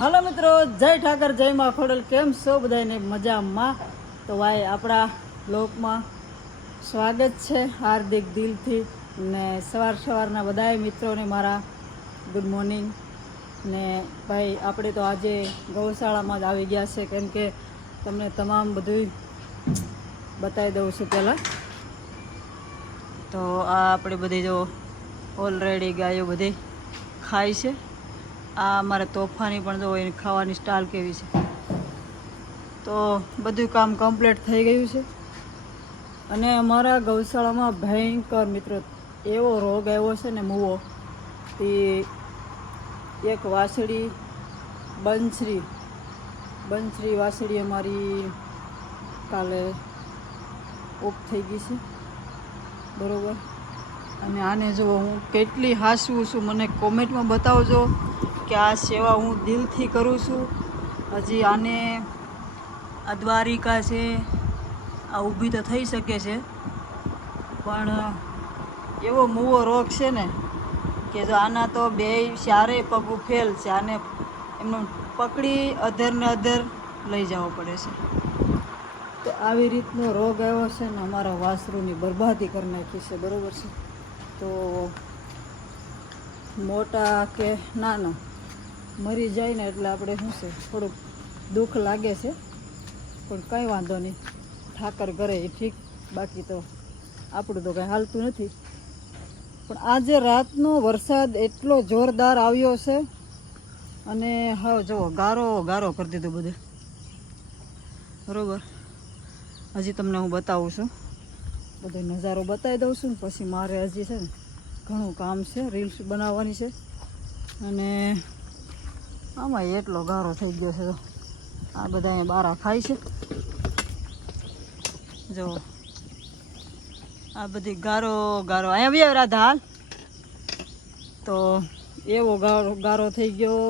હાલો મિત્રો, જય ઠાકર, જય માં ખોડલ. કેમ છો બધાને? મજામાં? તો ભાઈ આપણા લોકમાં સ્વાગત છે હાર્દિક દિલથી. ને સવારના બધાય મિત્રોને મારા ગુડ મોર્નિંગ. ને ભાઈ આપણે તો આજે ગૌશાળામાં જ આવી ગયા છે, કેમ કે તમને તમામ બધું બતાવી દઉં છું પહેલાં. તો આ આપણે બધી જો ઓલરેડી ગાયો બધી ખાય છે. આ અમારે તોફાની પણ જો એની ખાવાની સ્ટાઇલ કેવી છે. તો બધું કામ કમ્પ્લીટ થઈ ગયું છે. અને અમારા ગૌશાળામાં ભયંકર મિત્રો એવો રોગ આવ્યો છે ને, મૂવો. તે એક વાસળી બંસરી વાસળી અમારી કાલે ઓફ થઈ ગઈ છે, બરાબર. અને આને જો હું કેટલી હાંસવું છું, મને કોમેન્ટમાં બતાવજો કે આ સેવા હું દિલથી કરું છું. હજી આને અદ્વારિકા છે, આ ઊભી તો થઈ શકે છે, પણ એવો મૂવો રોગ છે ને કે જો આના તો બે ચારેય પગ ફેલ છે. આને એમને પકડી અધર ને અધર લઈ જવો પડે છે. તો આવી રીતનો રોગ આવ્યો છે ને, અમારા વાસરુની બરબાદી કરી નાખી છે, બરાબર છે. તો મોટા કે નાના મરી જાય ને એટલે આપણે શું છે, થોડુંક દુઃખ લાગે છે, પણ કંઈ વાંધો નહીં. ઠાકર કરે એ ઠીક, બાકી તો આપણું તો કંઈ હાલતું નથી. પણ આજે રાતનો વરસાદ એટલો જોરદાર આવ્યો છે, અને હવે જુઓ ગારો કરી દીધું બધું, બરાબર. હજી તમને હું બતાવું છું, બધો નજારો બતાવી દઉં છું ને પછી મારે હજી છે ને ઘણું કામ છે, રીલ્સ બનાવવાની છે. અને આમાં એટલો ગારો થઈ ગયો છે. આ બધા અહીંયા બારા ખાય છે, જો આ બધી ગારો અહીંયા બી રાધા હાલ. તો એવો ગારો થઈ ગયો,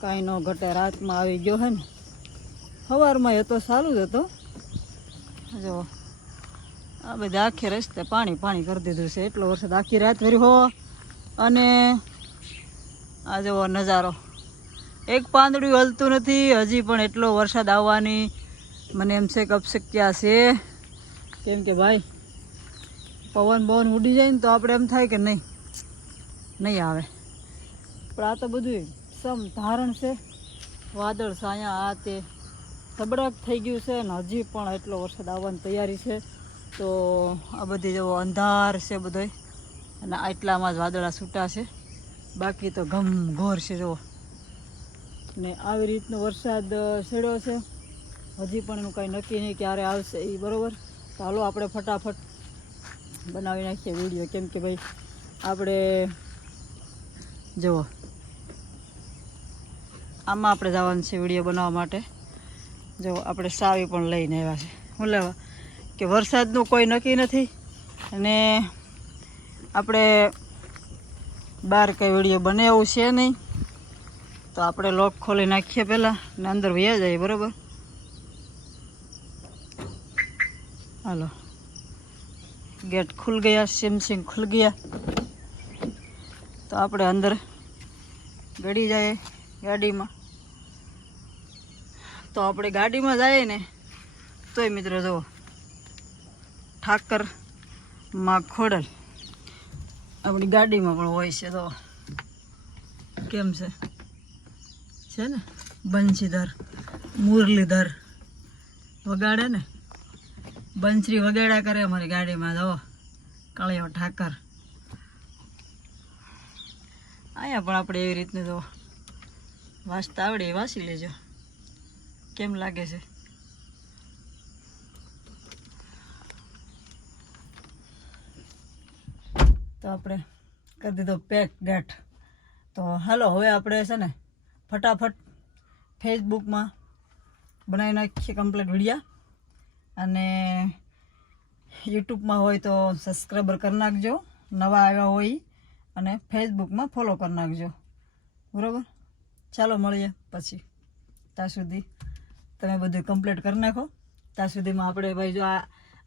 કાંઈ ન ઘટે. રાતમાં આવી ગયો હે ને, સવારમાં એ તો સારું જ હતો. જો આ બધા આખે રસ્તે પાણી કરી દીધું છે, એટલો વરસાદ આખી રાત વર્યો. અને આ જુઓ નજારો, એક પાંદડું હલતું નથી. હજી પણ એટલો વરસાદ આવવાની મને એમ છે કે અપશક્યા છે, કેમ કે ભાઈ પવન ઉડી જાય ને તો આપણે એમ થાય કે નહીં આવે. પણ આ તો બધું ધારણ છે, વાદળ છાયા આ તે ધબડાક થઈ ગયું છે, અને હજી પણ એટલો વરસાદ આવવાની તૈયારી છે. તો આ બધી જેવો અંધાર છે બધો, અને આટલામાં જ વાદળા છૂટા છે, બાકી તો ઘમઘોર છે જુઓ. ને આવી રીતનો વરસાદ છેડ્યો છે. હજી પણ એનું કાંઈ નક્કી નહીં ક્યારે આવશે એ, બરાબર. તો હાલો આપણે ફટાફટ બનાવી નાખીએ વિડીયો, કેમ કે ભાઈ આપણે જુઓ આમાં આપણે જવાનું છે વિડીયો બનાવવા માટે. જો આપણે સાવી પણ લઈને આવ્યા છે. શું લેવા કે વરસાદનું કોઈ નક્કી નથી, અને આપણે બહાર કંઈ વિડીયો બને એવું છે નહીં. તો આપણે લોક ખોલી નાખીએ પહેલાં ને અંદર વયા જઈએ, બરાબર. હાલો, गेट खुल गया, सिम खुल गया. तो આપણે અંદર ગળી જાય ગાડીમાં. તો આપણે ગાડીમાં જઈએ ને તોય મિત્રો જુઓ ઠાકર માં ખોડલ આપણી ગાડીમાં પણ હોય છે. તો કેમ છે ને બંસીધર મુરલીધર વગાડે ને, બંસરી વગાડ્યા કરે અમારી ગાડીમાં. જુઓ કાળિયો ઠાકર. અહીંયા પણ આપણે એવી રીતનું જો વાંચતા આવડે એ વાંચી લેજો. કેમ લાગે છે? તો આપણે કરી દીધો પેક ગેટ. તો હાલો હવે આપણે છે ને ફટાફટ ફેસબુકમાં બનાવી નાખીએ કમ્પ્લીટ વિડીયા. અને યુટ્યુબમાં હોય તો સબસ્ક્રાઈબર કરી નાખજો, નવા આવ્યા હોય, અને ફેસબુકમાં ફોલો કરી નાખજો, બરાબર. ચાલો મળીએ પછી. ત્યાં સુધી તમે બધું કમ્પ્લીટ કરી નાખો. ત્યાં સુધીમાં આપણે ભાઈ જો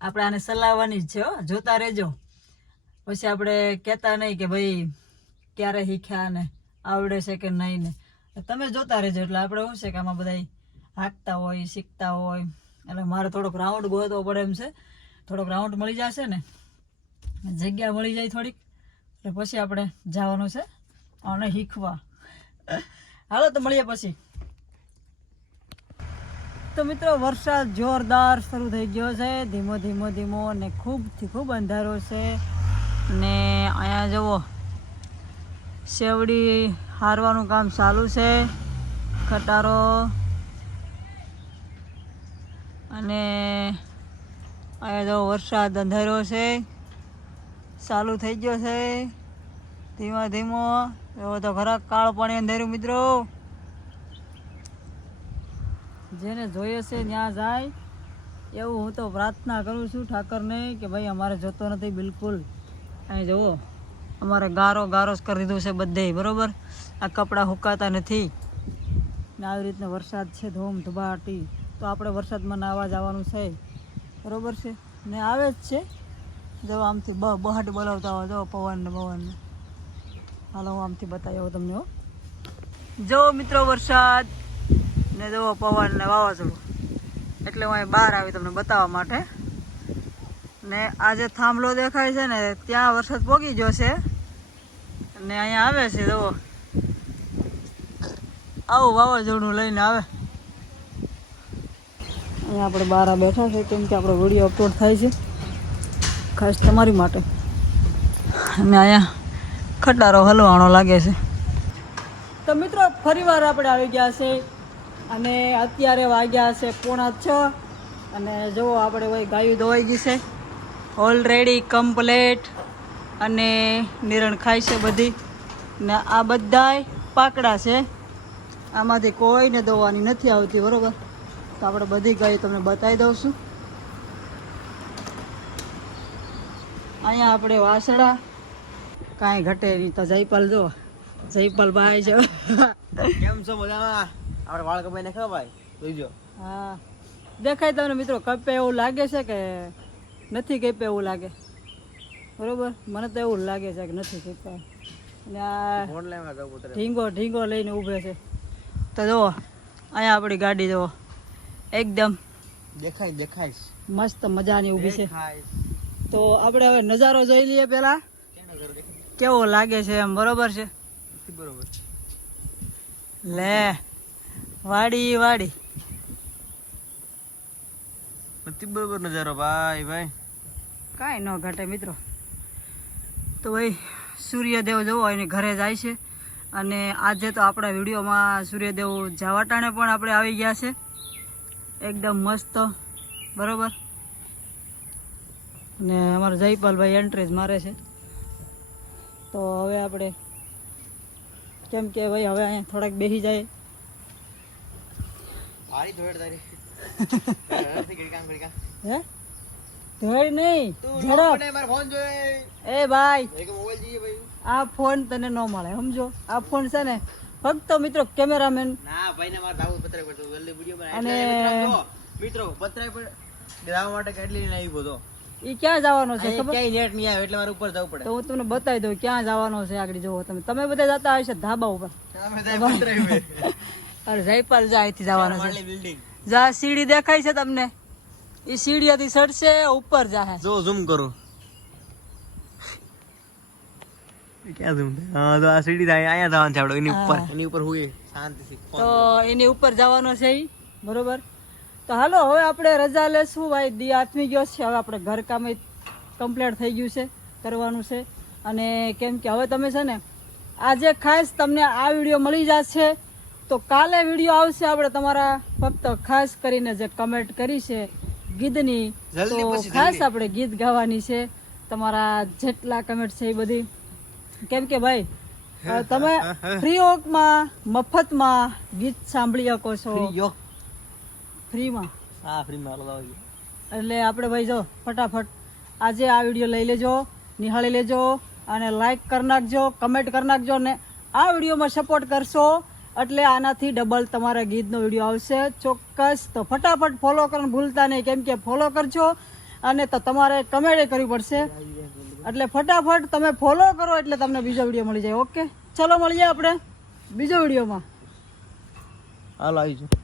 આપણે આને ચલાવવાની જ છે, જોતા રહેજો. પછી આપણે કહેતા નહીં કે ભાઈ ક્યારે શીખ્યા ને આવડે છે કે નહીં ને. તમે જોતા રહેજો. એટલે આપણે શું છે કે આમાં બધા હાંકતા હોય, શીખતા હોય, એટલે મારે થોડોક રાઉન્ડ ગોતવો પડે એમ છે. થોડોક રાઉન્ડ મળી જશે ને, જગ્યા મળી જાય થોડીક, એટલે પછી આપણે જવાનું છે અને શીખવા. હાલો તો મળીએ પછી. તો મિત્રો વરસાદ જોરદાર શરૂ થઈ ગયો છે, ધીમો ધીમો ધીમો, અને ખૂબથી ખૂબ અંધારો છે. ને અહીંયા જુઓ શેવડી હારવાનું કામ ચાલુ છે, ખટારો, અને અહીંયા જો વરસાદ અંધારો છે, ચાલુ થઈ ગયો છે ધીમો ધીમો. એવો તો ખરા કાળ પાણી અંધારું મિત્રો. જેને જોઈએ છે ત્યાં જાય એવું હું તો પ્રાર્થના કરું છું ઠાકરને કે ભાઈ અમારે જોતો નથી બિલકુલ. અહીં જુઓ અમારે ગારો ગારો જ કરી દીધું છે બધે, બરાબર. આ કપડાં સુકાતા નથી ને આવી રીતનો વરસાદ છે ધૂમ ધબાટી. તો આપણે વરસાદમાં નાહવા જવાનું છે, બરાબર છે ને. આવે જ છે જો આમથી બહાટ બોલાવતા હોય, જો પવનને પવનને. હાલો હું આમથી બતાવી આવું તમને. જો મિત્રો વરસાદ ને જુઓ પવન ને વાવાઝોડું, એટલે હું અહીં બહાર આવી તમને બતાવવા માટે. ને આ જે થાંભલો દેખાય છે ને ત્યાં વરસાદ પોગી ગયો છે, ને અહીંયા આવે છે જુઓ આવું વાવાઝોડું લઈને આવે. અહીંયા આપણે બહાર બેઠા છે કેમ કે આપણો વિડીયો અપલોડ થાય છે ખાસ તમારી માટે. અને અહીંયા ખટારો હલવાણો લાગે છે. તો મિત્રો ફરીવાર આપણે આવી ગયા છે અને અત્યારે વાગ્યા છે 5:45. અને જુઓ આપણે ભાઈ ગાયું ધોવાઈ ગઈ છે ઓલરેડી કમ્પ્લેટ, અને નિરણ ખાય છે બધી. ને આ બધાય પાકડા છે, આમાંથી કોઈને દોવાની નથી આવતી, બરાબર. તો આપણે બધી ગાય તમને બતાવી દઉં છું. અહીંયા આપણે વાસડા કાંઈ ઘટે નહીં. તો જયપાલ જો, જયપાલ ભાઈ છે. કેમ છો મજામાં? આપણે વાળ કપાઈને ખવાય જોઈજો. હા દેખાય તમને મિત્રો કપે એવું લાગે છે કે નથી કપે એવું લાગે, બરોબર. મને તો એવું લાગે છે કે નથી કપા. અને આ ઢીંગો ઢીંગો લઈને ઊભે છે. તો જુઓ અહીંયા આપણી ગાડી જુઓ એકદમ દેખાય દેખાય મસ્ત મજાની ઊભી છે. તો આપણે હવે નજારો જોઈ લઈએ પેલા કેવો લાગે છે એમ, બરોબર છે. બરોબર લે વાડી વાડી નથી બરોબર નજારો ભાઈ ભાઈ, કાંઈ ન ઘટે મિત્રો. તો ભાઈ સૂર્યદેવ જવો એની ઘરે જાય છે. અને આજે તો આપણા વિડીયોમાં સૂર્યદેવ જાવાટાણે પણ આપણે આવી ગયા છે એકદમ મસ્ત, બરોબર. ને અમારા જયપાલભાઈ એન્ટ્રીજ મારે છે. તો હવે આપણે કેમ કે ભાઈ હવે અહીંયા થોડાક બેસી જાય. હે ધોઈ નહીં ઝડપ. એ ભાઈ આ ફોન તને ન મળે સમજો. આ ફોન છે ને ફક્ત મિત્રો કેમેરામેન અને મિત્રો પતરાય પર દેવા માટે કેટલી લઈને આવી બધો. એ ક્યાં જવાનો છે ખબર? ક્યાંય નેટ નહીં આવે એટલે મારે ઉપર જવું પડે. તો હું તમને બતાવી દઉં ક્યાં જવાનો છે. આગળ જોવો તમે બધા જતા હશે ધાબા ઉપર. અરે જયપાલ જા અહીંથી જવાનો છે. બિલ્ડિંગ જા સીડી દેખાય છે તમને, એ સીડીથી ચડશે ઉપર જાહે. જો ઝૂમ કરું ક્યાં ઝૂમ હા તો આ સીડી થાય અહીંયા જવાનું છે આપણે એની ઉપર હુએ શાંતિથી. તો એની ઉપર જવાનો છે ઈ, બરોબર. તો હાલો હવે આપણે રજા લેશું ભાઈ. દી આથમી ગયો છે, હવે આપણે ઘરકામ કમ્પ્લીટ થઈ ગયું છે, કરવાનું છે. અને કેમ કે હવે તમે છે ને આજે ખાસ તમને આ વિડીયો મળી જશે. તો કાલે વિડીયો આવશે આપણે તમારા ફક્ત ખાસ કરીને જે કમેન્ટ કરી છે ગીતની, તો ખાસ આપણે ગીત ગાવાની છે તમારા જેટલા કમેન્ટ છે એ બધી. કેમ કે ભાઈ તમે ફ્રી ઓકમાં મફતમાં ગીત સાંભળી શકો છો ફ્રીમાં. હા ફ્રીમાં એટલે આપણે ભાઈ જો ફટાફટ આજે આ વિડીયો લઈ લેજો, નિહાળી લેજો અને લાઈક કરી નાખજો, કમેન્ટ કરી નાખજો. ને આ વિડીયોમાં સપોર્ટ કરશો એટલે આનાથી ડબલ તમારા ગીતનો વિડીયો આવશે ચોક્કસ. તો ફટાફટ ફોલો કરવાનું ભૂલતા નહીં, કેમ કે ફોલો કરજો અને તો તમારે કમેન્ટ કરવી પડશે. એટલે ફટાફટ તમે ફોલો કરો એટલે તમને બીજો વિડીયો મળી જાય. ઓકે ચલો મળીએ આપણે બીજો વિડીયોમાં. હાલ આવી જાઓ.